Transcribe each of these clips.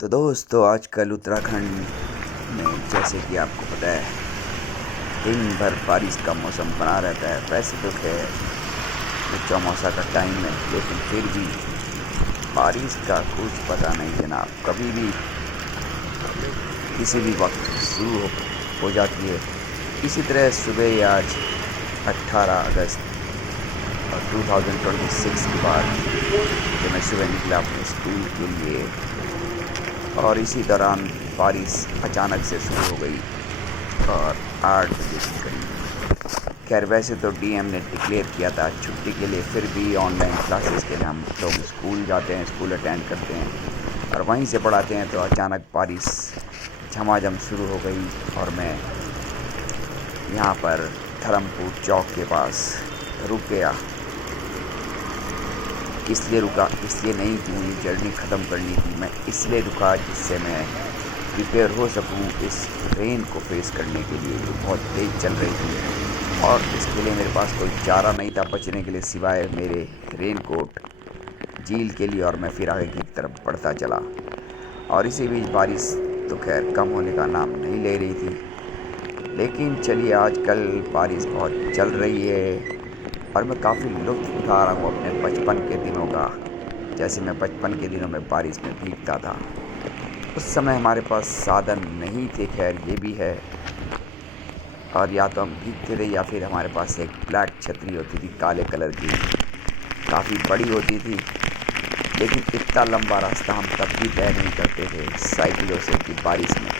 तो दोस्तों आजकल उत्तराखंड में जैसे कि आपको पता है दिन भर बारिश का मौसम बना रहता है। वैसे तो खैर ये चौमासा का टाइम है, लेकिन फिर भी बारिश का कुछ पता नहीं जनाब, कभी भी किसी भी वक्त शुरू हो जाती है। इसी तरह सुबह ही आज 18 अगस्त और 2026 के बाद जब मैं सुबह निकला अपने स्कूल के लिए, और इसी दौरान बारिश अचानक से शुरू हो गई और 8 बजे के करीब। खैर वैसे तो डीएम ने डिक्लेयर किया था छुट्टी के लिए, फिर भी ऑनलाइन क्लासेस के लिए हम लोग स्कूल जाते हैं, स्कूल अटेंड करते हैं और वहीं से पढ़ाते हैं। तो अचानक बारिश झमाझम शुरू हो गई और मैं यहाँ पर धर्मपुर चौक के पास रुक गया। इसलिए रुका, इसलिए नहीं कि मुझे जर्नी ख़त्म करनी थी, मैं इसलिए रुका जिससे मैं प्रिपेयर हो सकूं इस रेन को फेस करने के लिए जो बहुत तेज़ चल रही थी। और इसके लिए मेरे पास कोई चारा नहीं था बचने के लिए सिवाय मेरे रेन कोट झील के लिए, और मैं फिर आगे की तरफ बढ़ता चला। और इसी बीच बारिश तो खैर कम होने का नाम नहीं ले रही थी, लेकिन चलिए आजकल बारिश बहुत चल रही है और मैं काफ़ी लुत्फ़ उठा रहा हूँ अपने बचपन के दिनों का। जैसे मैं बचपन के दिनों में बारिश में भीगता था। उस समय हमारे पास साधन नहीं थे, खैर ये भी है, और या तो हम भीगते थे या फिर हमारे पास एक ब्लैक छतरी होती थी काले कलर की, काफ़ी बड़ी होती थी, लेकिन इतना लंबा रास्ता हम तब भी तय नहीं करते थे साइकिलों से कि बारिश में।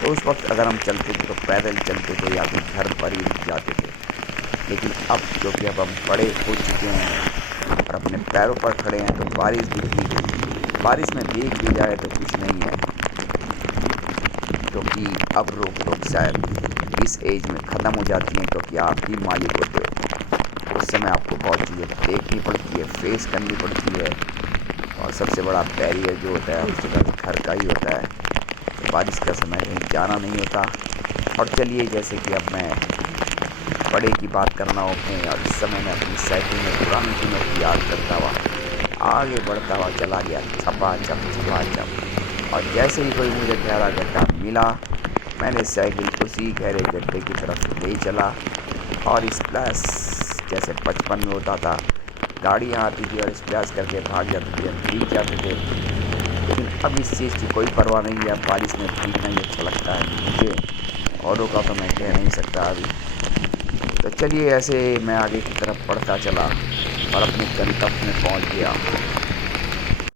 तो उस वक्त अगर हम चलते थे तो पैदल चलते थे या फिर घर पर ही रुक जाते थे। लेकिन अब क्योंकि अब हम बड़े हो चुके हैं और अपने पैरों पर खड़े हैं, तो बारिश भी भीग, बारिश में भीग भी जाए तो कुछ नहीं है, क्योंकि अब रोक टोक शायद इस एज में ख़त्म हो जाती हैं, क्योंकि आप ही मालिक होते हो। उस समय आपको बहुत चीज़ें देखनी पड़ती है, फेस करनी पड़ती है, और सबसे बड़ा बैरियर जो होता है उसके बाद घर का ही होता है। तो बारिश का समय कहीं जाना नहीं होता। और चलिए जैसे कि अब मैं बड़े की बात करना हो अपने, और इस समय मैं अपनी साइकिल में पुरानी दिनों की याद करता हुआ आगे बढ़ता हुआ चला गया, छपा छप। और जैसे ही कोई मुझे गहरा गड्ढा मिला, मैंने साइकिल उसी गहरे गड्ढे की तरफ ले चला और स्प्लैश जैसे बचपन में होता था, गाड़ियाँ आती थी और स्प्लैश करके भाग जाती थी, हम भीग जाते थे। लेकिन अब इस चीज़ की कोई परवाह नहीं है, बारिश में भीगना ही अच्छा लगता है मुझे, औरों का तो मैं कह नहीं सकता अभी। तो चलिए ऐसे मैं आगे की तरफ बढ़ता चला और अपने गंतव्य में पहुंच गया।